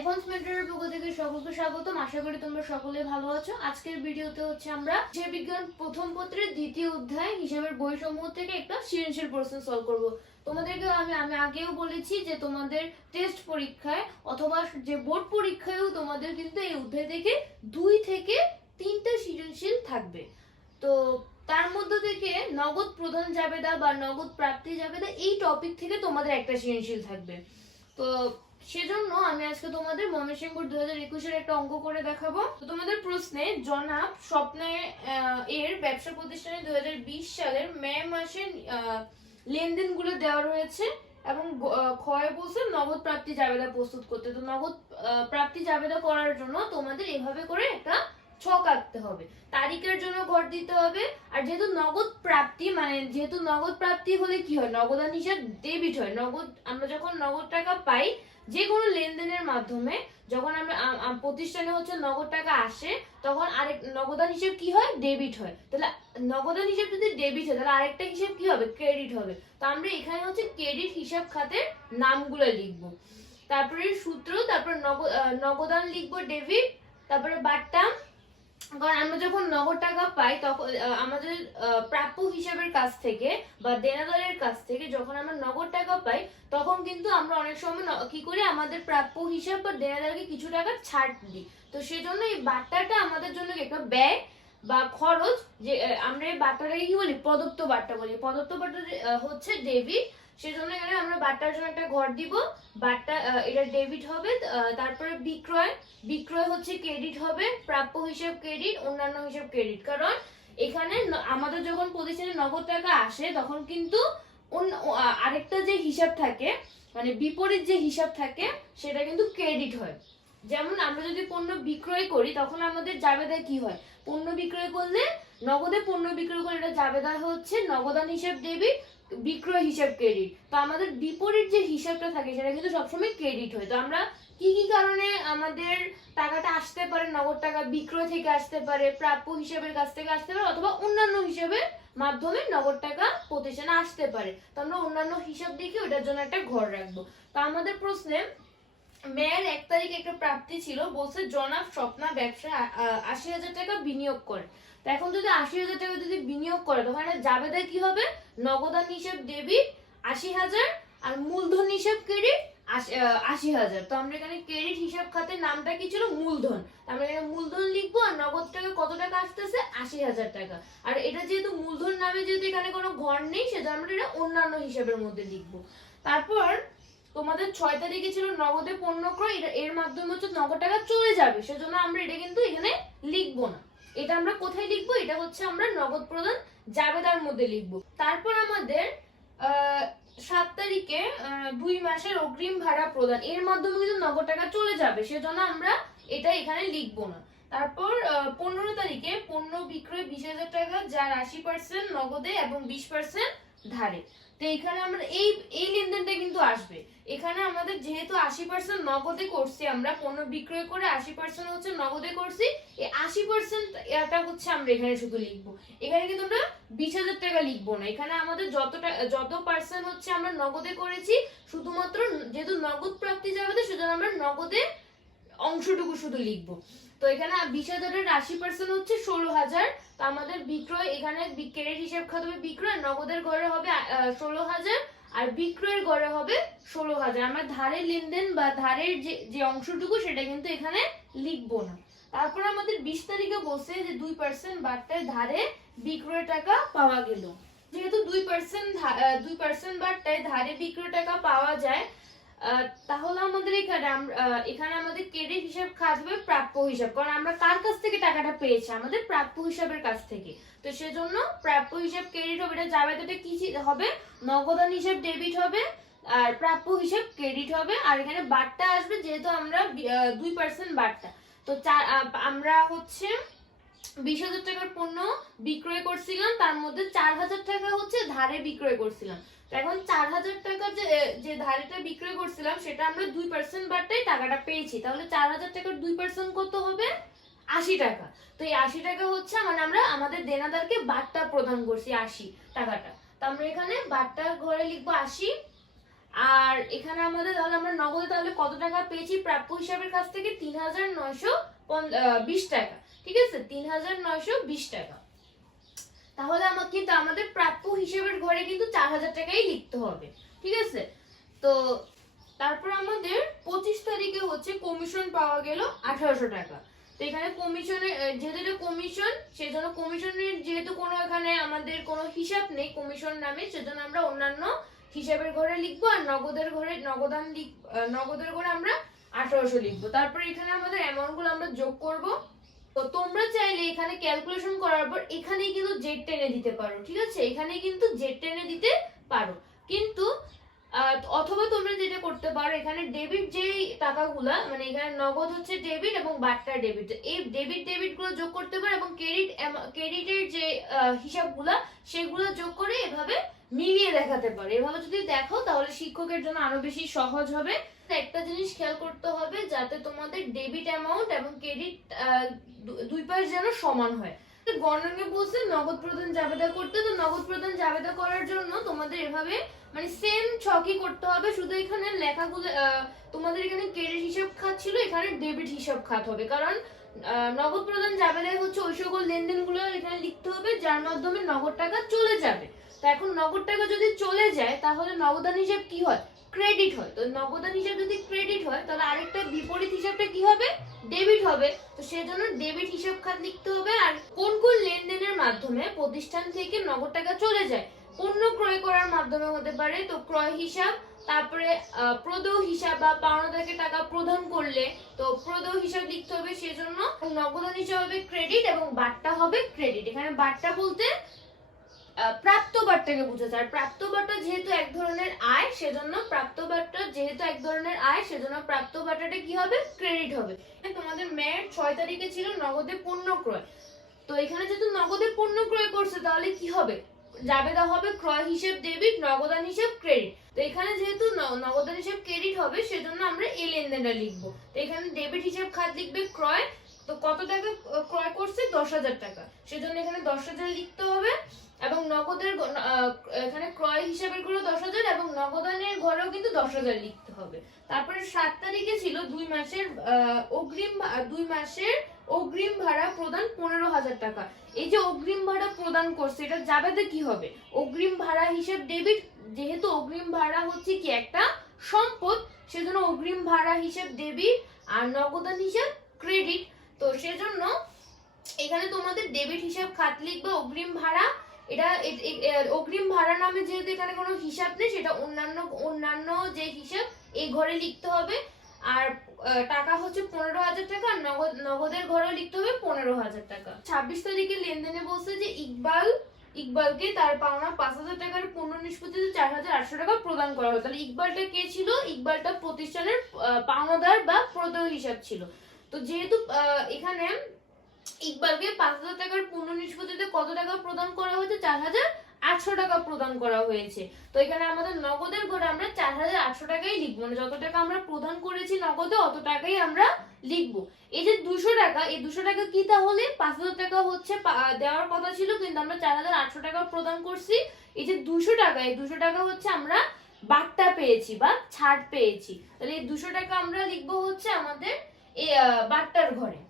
এখন মেন্টরের পক্ষ থেকে সকলকে স্বাগতম। আশা করি তোমরা সকলে ভালো আছো। আজকের ভিডিওতে হচ্ছে আমরা হিসাব বিজ্ঞান প্রথম পত্রের দ্বিতীয় অধ্যায় হিসাবের বইসমূহ থেকে একটা সৃজনশীল প্রশ্ন সলভ করব। তোমাদেরকে আমি আমি আগেও বলেছি যে তোমাদের টেস্ট পরীক্ষায় অথবা যে বোর্ড পরীক্ষায়ও তোমাদের কিন্তু এই অধ্যায় থেকে দুই থেকে তিনটা সৃজনশীল থাকবে। তো তার মধ্যে থেকে নগদ প্রধান জাবেদা বা নগদ প্রাপ্তি জাবেদা এই টপিক থেকে তোমাদের একটা সৃজনশীল থাকবে। তো সেজন্য আমি আজকে তোমাদের ময়মনসিংহ দু হাজার একুশের একটা অঙ্ক করে দেখাবো। তো তোমাদের প্রশ্নে, জনাব স্বপ্নে এর ব্যবসা প্রতিষ্ঠানে দু বিশ সালের মে মাসের লেনদেনগুলো দেওয়া রয়েছে এবং ক্ষয় বসে নগদ প্রাপ্তি জাবেদা প্রস্তুত করতে। তো নগদ প্রাপ্তি জাবেদা করার জন্য তোমাদের এভাবে করে একটা ছক আঁকতে হবে। তারিখের জন্য ঘর দিতে হবে। আর যেহেতু নগদ প্রাপ্তি মানে যেহেতু নগদ প্রাপ্তি হলে কি হয়? নগদান হিসাব ডেবিট হয়। নগদ, আমরা যখন নগদ টাকা পাই যে কোনো লেনদেনের মাধ্যমে যখন আমরা প্রতিষ্ঠানে হচ্ছে নগদ টাকা আসে, তখন আরেক, নগদান হিসেব কি হয়? ডেবিট হয়। তাহলে নগদান হিসেব যদি ডেবিট হয়, তাহলে আরেকটা হিসেব কি হবে? ক্রেডিট হবে। তো আমরা এখানে হচ্ছে ক্রেডিট হিসাব খাতের নামগুলো লিখব। তারপরে সূত্র, তারপর নগদ নগদান লিখব ডেবিট, তারপরে বাট্টা কারণ আমরা যখন নগদ টাকা পাই তখন আমাদের প্রাপ্য হিসাবের কাছ থেকে বা দেনাদারের কাছ থেকে যখন আমরা নগদ টাকা পাই, তখন কিন্তু আমরা অনেক সময় কি করি, আমাদের প্রাপ্য হিসাব বা দেনাদারকে কিছু টাকা ছাড় দিই। তো সেজন্য এই বার্তাটা আমাদের জন্য একটা ব্যয় বা খরচ, যে আমরা এই বার্তাটাকে কি বলি, প্রদত্ত বার্তা বলি। প্রদত্ত বার্তা হচ্ছে ডেবিট সেজন্য এখানে আমরা বার্তার জন্য একটা ঘর দিব। আহ, এটা ডেবিট হবে তারপরে বিক্রয়। বিক্রয় হচ্ছে ক্রেডিট হবে প্রাপ্য হিসাব ক্রেডিট অন্যান্য হিসাব ক্রেডিট। কারণ এখানে আমাদের যখন প্রতিষ্ঠানে নগদ টাকা আসে তখন কিন্তু আরেকটা যে হিসাব থাকে মানে বিপরীত যে হিসাব থাকে সেটা কিন্তু ক্রেডিট হয়। যেমন আমরা যদি পণ্য বিক্রয় করি তখন আমাদের জাবেদা কি হয়? পণ্য বিক্রয় করলে নগদে পণ্য বিক্রয় করলে এটা জাবেদা হচ্ছে নগদান হিসাব ডেবিট বিক্রয় হিসাব ক্রেডিট তো আমাদের বিপরীত যে হিসাবটা থাকে, সেটা কিন্তু সবসময় ক্রেডিট হয়। তো আমরা কি কি কারণে আমাদের টাকাটা আসতে পারে, নগদ টাকা বিক্রয় থেকে আসতে পারে, প্রাপ্য হিসাবের কাছ থেকে আসতে পারে, অথবা অন্যান্য হিসাবের মাধ্যমে নগদ টাকা প্রতিষ্ঠানে আসতে পারে। তো আমরা অন্যান্য হিসাব দেখে ওটার জন্য একটা ঘর রাখব। তো আমাদের প্রশ্নে মেয়ের এক তারিখ একটা প্রাপ্তি ছিল, বলছে, জনাব স্বপ্না ব্যবসা আশি হাজার টাকা বিনিয়োগ করে। তো এখন যদি আশি হাজার টাকা যদি বিনিয়োগ করে, তখন জাবেদা কি হবে? নগদান হিসেব ডেবিট আশি হাজার আর মূলধন হিসাব ক্রেডিট আশি হাজার। তো আমরা এখানে ক্রেডিট হিসাব খাতের নামটা কি ছিল? মূলধন। আমরা এখানে মূলধন লিখব আর নগদ টাকা কত টাকা আসতেছে? আশি হাজার টাকা। আর এটা যেহেতু মূলধন নামে যেহেতু এখানে কোনো ঘর নেই সেটা আমরা এটা অন্যান্য হিসাবের মধ্যে লিখব। তারপর তোমাদের ছয় তারিখে ছিল নগদে পণ্য ক্রয় এর মাধ্যমে হচ্ছে নগদ টাকা চলে যাবে। সেজন্য আমরা এটা কিন্তু এখানে লিখব না। এটা আমরা কোথায় লিখব? এটা হচ্ছে আমরা নগদ প্রদান জাবেদার মধ্যে লিখব। তারপর আমাদের সাত তারিখে দুই মাসের অগ্রিম ভাড়া প্রদান। এর মাধ্যমে কিন্তু নগদ টাকা চলে যাবে। সেজন্য আমরা এটা এখানে লিখব না। তারপর পনেরো তারিখে পণ্য বিক্রয় বিশ হাজার টাকা যার আশি পার্সেন্ট নগদে এবং বিশ পার্সেন্ট ধারে। তো এখানে আমরা, এই এই লেনদেনটা কিন্তু আসবে। এখানে আমাদের যেহেতু আশি পার্সেন্ট নগদে করছি আমরা, পণ্য বিক্রয় করে আশি পার্সেন্ট হচ্ছে নগদে করছি, এই আশি পার্সেন্ট এটা হচ্ছে আমরা এখানে শুধু লিখব। এখানে কিন্তু আমরা বিশ হাজার টাকা লিখব না। এখানে আমাদের যত টা- যত পার্সেন্ট হচ্ছে আমরা নগদে করেছি, শুধুমাত্র যেহেতু নগদ প্রাপ্তি যাবে সেজন্য আমরা নগদে অংশটুকু শুধু লিখব। তো এখানে বিশ হাজারের আশি পার্সেন্ট হচ্ছে ষোলো হাজার। তো আমাদের বিক্রয়, এখানে ক্রেডিট হিসাব খাতে হবে বিক্রয় নগদের ঘরে হবে ষোলো হাজার, আর বিক্রয়ের ঘরে হবে ষোলো হাজার। আমরা ধারের লেনদেন বা ধারের যে যে অংশটুকু, সেটা কিন্তু এখানে লিখব না। তারপর আমাদের বিশ তারিখে বসে যে দুই পার্সেন্ট বার্তায় ধারে বিক্রয় টাকা পাওয়া গেল। যেহেতু দুই পার্সেন্ট দুই পার্সেন্ট বার্তায় ধারে বিক্রয় টাকা পাওয়া যায় তাহলে আমাদের এখানে এখানে আমাদের ক্রেডিট হিসাব খাটবে প্রাপ্য হিসাব কারণ আমরা কার কাছ থেকে টাকাটা পেয়েছি? আমাদের প্রাপ্য হিসাবের কাছ থেকে। তো সেজন্য প্রাপ্য হিসাব ক্রেডিট হবে এটা যাবে এটা কি হবে? নগদান হিসাব ডেবিট হবে আর প্রাপ্য হিসাব ক্রেডিট হবে আর এখানে বার্তা আসবে যেহেতু আমরা দুই পার্সেন্ট বার্তা তো চা- আহ, আমরা হচ্ছে বিশ হাজার টাকার পণ্য বিক্রয় করছিলাম তার মধ্যে চার হাজার টাকা হচ্ছে ধারে বিক্রয় করছিলাম। তো এখন চার হাজার টাকা যে যে ধারেটা বিক্রয় করছিলাম, সেটা আমরা দুই পার্সেন্ট বারটাই টাকাটা পেয়েছি। তাহলে চার হাজার টাকার দুই পার্সেন্ট কত হবে? আশি টাকা। তো এই আশি টাকা হচ্ছে মানে আমরা আমাদের দেনাদারকে বার্তা প্রদান করছি, আশি টাকাটা। তো আমরা এখানে বার্তা ঘরে লিখব আশি। আর এখানে আমাদের তাহলে আমরা নগদে তাহলে কত টাকা পেয়েছি? প্রাপ্য হিসাবের কাছ থেকে তিন হাজার নয়শো বিশ টাকা। ঠিক আছে? তিন হাজার নয়শো বিশ টাকা। তাহলে আমার কিন্তু আমাদের প্রাপ্য হিসেবের ঘরে কিন্তু চার হাজার টাকাই লিখতে হবে, ঠিক আছে? তো তারপর আমাদের পঁচিশ তারিখে হচ্ছে কমিশন পাওয়া গেল আঠারোশো টাকা। তো এখানে কমিশনের যেহেতু এটা কমিশন সেজন্য কমিশনের যেহেতু কোনো এখানে আমাদের কোনো হিসাব নেই কমিশন নামে, সেজন্য আমরা অন্যান্য হিসাবের ঘরে লিখব আর নগদের ঘরে, নগদান লিখ নগদের ঘরে আমরা আঠারোশো লিখব। তারপর এখানে আমাদের অ্যামাউন্টগুলো আমরা যোগ করব। তো তোমরা চাইলে এখানে ক্যালকুলেশন করার পর এখানেই কিন্তু জেড টেনে দিতে পারো, ঠিক আছে? এখানে কিন্তু জেড টেনে দিতে পারো। কিন্তু অথবা তোমরা যেটা করতে পারো, এখানে ডেবিট যেই টাকাগুলা মানে এখানে নগদ হচ্ছে ডেবিট এবং বাট্টা ডেবিট এই ডেবিট ডেবিটগুলো যোগ করতে পারো এবং ক্রেডিট ক্রেডিটের যে হিসাবগুলা, সেগুলো যোগ করে এভাবে মিলিয়ে দেখাতে পারো। এভাবে যদি দেখো, তাহলে শিক্ষকের জন্য আরও বেশি সহজ হবে। একটা জিনিস খেয়াল করতে হবে যাতে তোমাদের ডেবিট অ্যামাউন্ট এবং ক্রেডিট দুই পাশ যেন সমান হয়। গণকে বলছে নগদ প্রদান জাবেদা করতে, তো নগদ প্রদান জাবেদা করার জন্য তোমাদের এভাবে মানে সেম ছকই করতে হবে। শুধু এখানে লেখাগুলো তোমাদের এখানে ক্রেডিট হিসাব খাত ছিল, এখানে ডেবিট হিসাব খাত হবে। কারণ নগদ প্রদান জাবেদায় হচ্ছে ওই সকল লেনদেনগুলো এখানে লিখতে হবে, যার মাধ্যমে নগদ টাকা চলে যাবে। তো এখন নগদ টাকা যদি চলে যায়, তাহলে নগদান হিসাব কি হয়? ক্রেডিট হয়। তো নগদান হিসাব যদি ক্রেডিট হয়, তাহলে আরেকটা বিপরীত হিসাবটা কি হবে? ডেবিট হবে। তো সেজন্য ডেবিট হিসাব খাত লিখতে হবে। আর কোন কোন লেনদেনের মাধ্যমে প্রতিষ্ঠান থেকে নগদ টাকা চলে যায়? পণ্য ক্রয় করার মাধ্যমে হতে পারে। তো ক্রয় হিসাব, তারপরে প্রদেয় হিসাব বা পাওনাদারকে টাকা প্রদান করলে, তো প্রদেয় হিসাব লিখতে হবে। সেজন্য নগদান হিসাব হবে ক্রেডিট এবং বাট্টা হবে ক্রেডিট এখানে বাট্টা বলতে প্রাপ্ত বাট্টাকে বোঝাচ্ছে। আর প্রাপ্ত বাট্টা যেহেতু এক ধরনের সেজন্য প্রাপ্ত বাট্টা যেহেতু এক ধরনের আয়, সেজন্য প্রাপ্ত বাট্টাটা কি হবে? ক্রেডিট হবে। তোমাদের মেয়ের ছয় তারিখে ছিল নগদে পণ্য ক্রয়। তো এখানে যেহেতু নগদে পণ্য ক্রয় করছে, তাহলে কি হবে? জাবেদা হবে ক্রয় হিসেব ডেবিট, নগদান হিসেব ক্রেডিট। তো এখানে যেহেতু নগদান হিসেব ক্রেডিট হবে, সেজন্য আমরা এই লেনদেনটা লিখব। তো এখানে ডেবিট হিসেব খাত লিখবে ক্রয় তো কত টাকা ক্রয় করছে? দশ হাজার টাকা। সেজন্য এখানে দশ হাজার লিখতে হবে এবং নগদের এখানে ক্রয় হিসাবেরগুলো দশ হাজার এবং নগদানের ঘরেও কিন্তু দশ হাজার লিখতে হবে। তারপরে সাত তারিখে ছিল দুই মাসের অগ্রিম দুই মাসের অগ্রিম ভাড়া প্রদান পনেরো হাজার টাকা। এই যে অগ্রিম ভাড়া প্রদান করছে, এটা যাবেতে কি হবে? অগ্রিম ভাড়া হিসেব ডেবিট যেহেতু অগ্রিম ভাড়া হচ্ছে কি একটা সম্পদ, সেজন্য অগ্রিম ভাড়া হিসেব ডেবিট আর নগদান হিসেব ক্রেডিট তো সেজন্য এখানে তোমাদের ডেবিট হিসাব, খাত লিখবে, অগ্রিম ভাড়া। এটা অগ্রিম ভাড়া নামে যেহেতু এখানে কোনো হিসাব নেই, সেটা অন্যান্য অন্যান্য যে হিসাব, এই ঘরে লিখতে হবে। আর টাকা হচ্ছে পনেরো হাজার টাকা, আর নগদ, নগদের ঘরেও লিখতে হবে পনেরো হাজার টাকা। ছাব্বিশ তারিখে লেনদেনে বলছে যে ইকবাল, ইকবালকে তার পাওনা পাঁচ হাজার টাকার পণ্য নিষ্পত্তিতে চার হাজার আটশো টাকা প্রদান করা হয়। তাহলে ইকবালটা কে ছিল? ইকবালটা প্রতিষ্ঠানের পাওনাদার বা প্রদেয় হিসাব ছিল। তো যেহেতু এখানে ইকবালকে পাঁচ হাজার টাকার পণ্য নিষ্পত্তিতে কত টাকা প্রদান করা হয়েছে? চার হাজার আটশো টাকা প্রদান করা হয়েছে। তো এখানে আমাদের নগদের ঘরে আমরা চার হাজার আটশো টাকাই লিখব। মানে যত টাকা আমরা প্রদান করেছি নগদে, অত টাকাই আমরা লিখব। এই যে দুশো টাকা, এই দুশো টাকা কি তাহলে? পাঁচ হাজার টাকা হচ্ছে দেওয়ার কথা ছিল, কিন্তু আমরা চার হাজার আটশো টাকা প্রদান করছি। এই যে দুশো টাকা, এই দুশো টাকা হচ্ছে আমরা বাট্টা পেয়েছি বা ছাড় পেয়েছি। তাহলে এই দুশো টাকা আমরা লিখব হচ্ছে আমাদের বাট্টার ঘরে।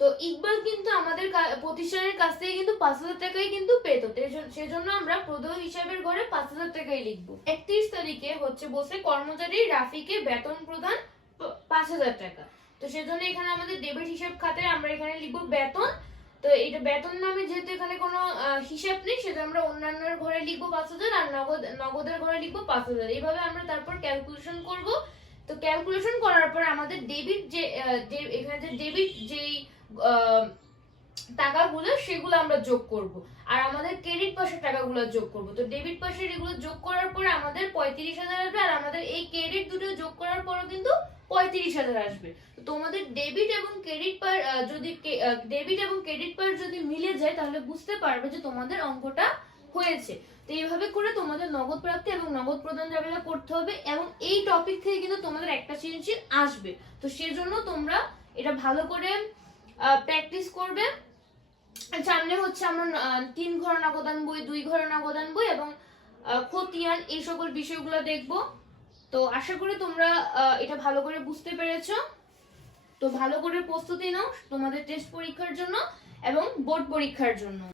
তো ইকবাল কিন্তু আমাদের প্রতিষ্ঠানের কাছ থেকে কিন্তু পাঁচ হাজার টাকাই কিন্তু পেতো। সেজন্য আমরা প্রদেয় হিসাবের ঘরে পাঁচ হাজার টাকাই লিখব। একত্রিশ তারিখে হচ্ছে বসে কর্মচারী রাফিকে বেতন প্রদান পাঁচ হাজার টাকা। তো সেজন্য এখানে আমাদের ডেবিট হিসাব খাতে আমরা এখানে লিখব বেতন। তো এটা বেতন নামে যেহেতু এখানে কোনো হিসাব নেই সেটা আমরা অন্যান্যের ঘরে লিখব পাঁচ হাজার আর নগদ, নগদের ঘরে লিখব পাঁচ হাজার। এইভাবে আমরা তারপর ক্যালকুলেশন করব। তো ক্যালকুলেশন করার পর আমাদের ডেবিট যে এখানে যে ডেবিট যেই টাকাগুলো সেগুলো আমরা যোগ করব। আর আমাদের ক্রেডিট পাশের টাকাগুলো যোগ করব। তো ডেবিট পাশের এগুলো যোগ করার পরে আমাদের পঁয়ত্রিশ হাজার আসবে আর আমাদের এই ক্রেডিট দুটো যোগ করার পরও কিন্তু পঁয়ত্রিশ হাজার আসবে। তো তোমাদের ডেবিট এবং ক্রেডিট পার যদি ডেবিট এবং ক্রেডিট পার যদি মিলে যায় তাহলে বুঝতে পারবে যে তোমাদের অঙ্কটা হয়েছে। তো এইভাবে করে তোমাদের নগদ প্রাপ্তি এবং নগদ প্রদান জাবেদা করতে হবে এবং এই টপিক থেকে কিন্তু তোমাদের একটা সৃজনশীল আসবে। তো সেজন্য তোমরা এটা ভালো করে প্র্যাকটিস করবে। সামনে হচ্ছে আমরা তিন ঘর নগদান বই দুই ঘর নগদান বই এবং খতিয়ান এই সকল বিষয়গুলো দেখব। তো আশা করি তোমরা এটা ভালো করে বুঝতে পেরেছ। তো ভালো করে প্রস্তুতি নাও তোমাদের টেস্ট পরীক্ষার জন্য এবং বোর্ড পরীক্ষার জন্য।